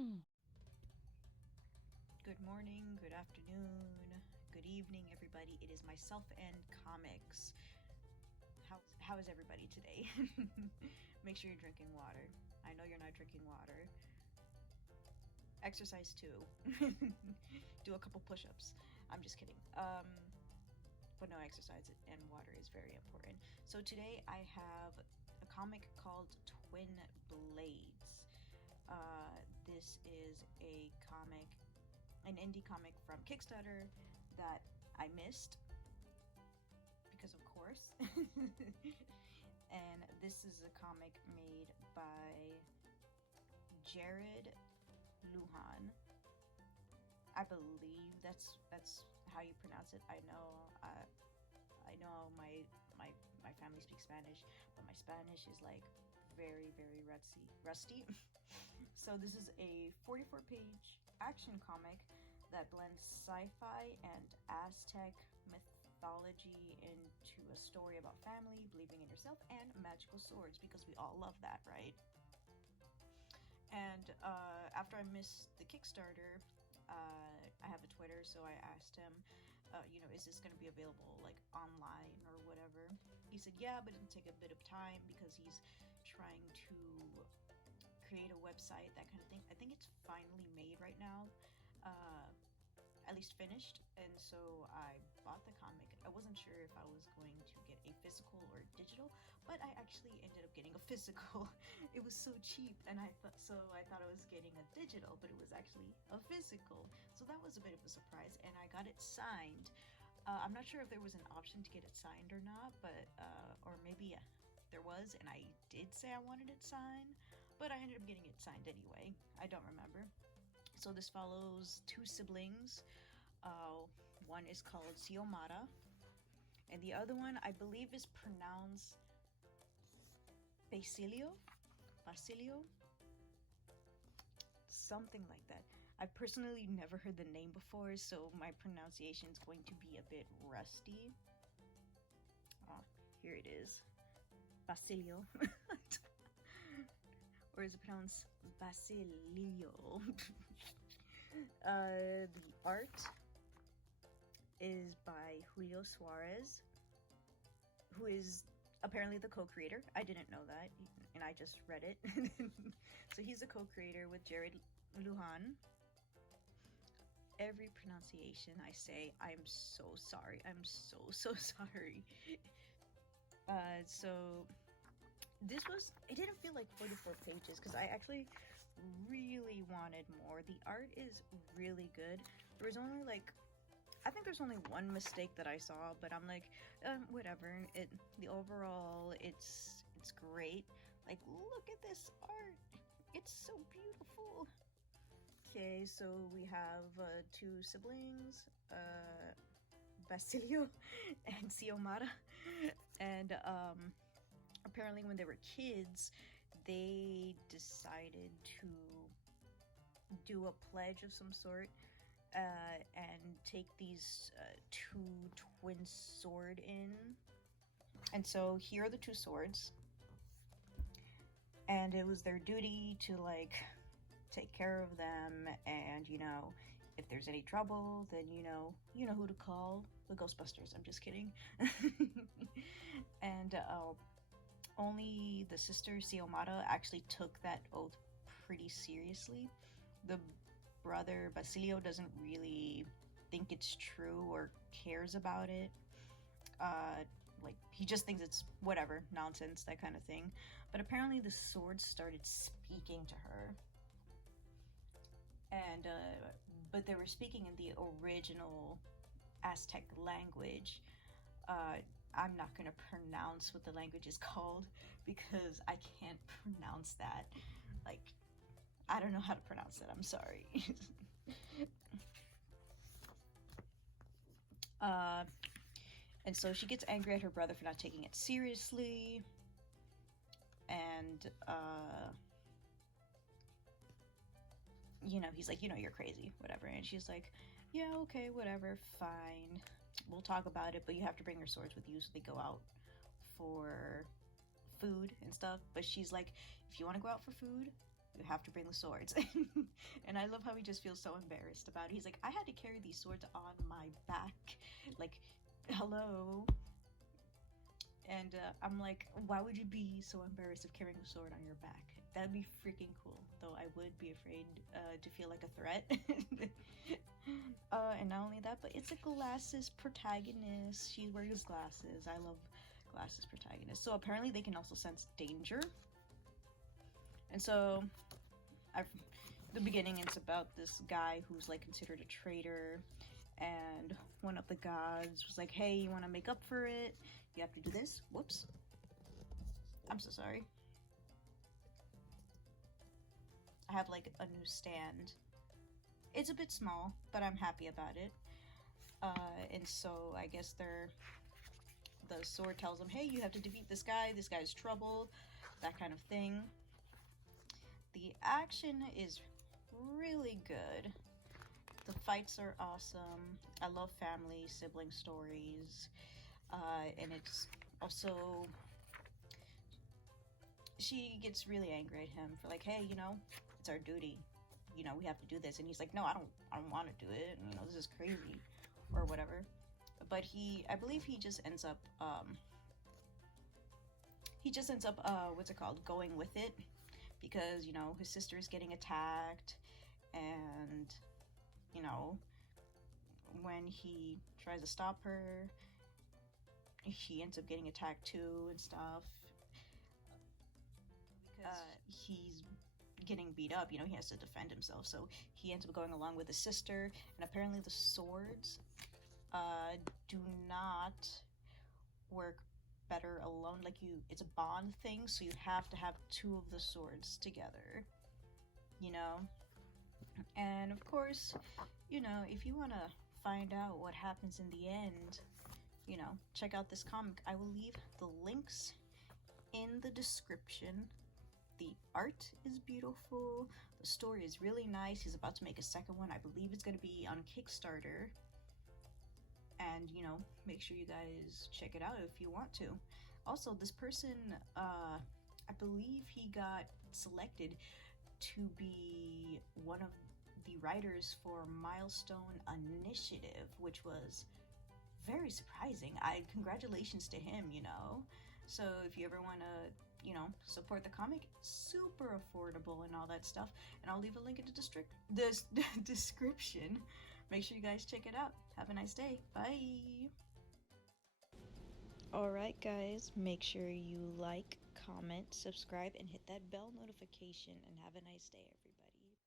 Good morning, good afternoon, good evening, everybody. It is myself and comics. How is everybody today? Make sure you're drinking water. I know you're not drinking water. Exercise too. Do a couple push-ups. I'm just kidding. But no, exercise and water is very important. So today I have a comic called Twin Blades. This is an indie comic from Kickstarter that I missed because of course. And this is a comic made by Jared Lujan. I believe that's how you pronounce it. I know my family speaks Spanish, but my Spanish is like very rusty. So this is a 44-page action comic that blends sci-fi and Aztec mythology into a story about family, believing in yourself, and magical swords, because we all love that, right? And after I missed the Kickstarter, I have a Twitter, so I asked him, is this going to be available like online or whatever? He said, yeah, but it'll take a bit of time because he's trying to create a website, that kind of thing. I think it's finally made right now, at least finished. And so I bought the comic. I wasn't sure if I was going to get a physical or digital, but I actually ended up getting a physical. It was so cheap, and I thought I was getting a digital, but it was actually a physical. So that was a bit of a surprise, and I got it signed. I'm not sure if there was an option to get it signed or not, but or maybe there was, and I did say I wanted it signed, but I ended up getting it signed anyway. I don't remember. So this follows two siblings. One is called Xiomara, and the other one I believe is pronounced Basilio, something like that. I've personally never heard the name before, so my pronunciation is going to be a bit rusty. Here it is, Basilio. Or is it pronounced Basilio? The art is by Julio Suarez, who is apparently the co-creator. I didn't know that, and I just read it. So he's a co-creator with Jared Lujan. Every pronunciation I say, I'm so sorry. I'm so sorry. So it didn't feel like 44 pages because I actually really wanted more. The art is really good. There's only there's only one mistake that I saw, but I'm like, whatever. The overall, it's great. Like, look at this art. It's so beautiful. Okay, so we have two siblings, Basilio and Xiomara, and apparently when they were kids, they decided to do a pledge of some sort and take these two twin sword in. And so here are the two swords. And it was their duty to take care of them, and if there's any trouble, then you know who to call. The Ghostbusters. I'm just kidding. And only the sister Xiomara actually took that oath pretty seriously. The brother Basilio doesn't really think it's true or cares about it. He just thinks it's whatever, nonsense, that kind of thing. But apparently the swords started speaking to her. And but they were speaking in the original Aztec language. I'm not going to pronounce what the language is called because I can't pronounce that. I don't know how to pronounce that. I'm sorry. And so she gets angry at her brother for not taking it seriously. And, he's like, you're crazy, whatever. And she's like, yeah, okay, whatever, fine. We'll talk about it, but you have to bring your swords with you so they go out for food and stuff. But she's like, if you want to go out for food, you have to bring the swords. And I love how he just feels so embarrassed about it. He's like, I had to carry these swords on my back. Like, hello. And I'm like, why would you be so embarrassed of carrying a sword on your back? That'd be freaking cool. Though I would be afraid to feel like a threat. And not only that, but it's a glasses protagonist. She wears glasses. I love glasses protagonists. So apparently they can also sense danger. And so, the beginning, it's about this guy who's like considered a traitor, and one of the gods was like, hey, you want to make up for it? You have to do this. Whoops. I'm so sorry. I have like a new stand. It's a bit small, but I'm happy about it. And so I guess the sword tells them, hey, you have to defeat this guy. This guy's trouble. That kind of thing. The action is really good. The fights are awesome. I love family, sibling stories. And it's also, she gets really angry at him for like, hey, you know, it's our duty. You know, we have to do this. And he's like, no, I don't want to do it. You know, this is crazy or whatever. But I believe he just ends up, what's it called? Going with it. Because, you know, his sister is getting attacked, and, you know, when he tries to stop her, he ends up getting attacked too and stuff. Because he's getting beat up, you know, he has to defend himself, so he ends up going along with his sister, and apparently the swords do not work better alone. Like, it's a bond thing, so you have to have two of the swords together, you know. And of course, you know, if you want to find out what happens in the end, you know, check out this comic. I will leave the links in the description. The art is beautiful, the story is really nice. He's about to make a second one. I believe it's going to be on Kickstarter. And, you know, make sure you guys check it out if you want to. Also, this person, I believe he got selected to be one of the writers for Milestone Initiative, which was very surprising. Congratulations to him, you know. So if you ever want to, you know, support the comic, super affordable and all that stuff. And I'll leave a link in the description. Make sure you guys check it out. Have a nice day. Bye. Alright guys, make sure you like, comment, subscribe, and hit that bell notification, and have a nice day, everybody.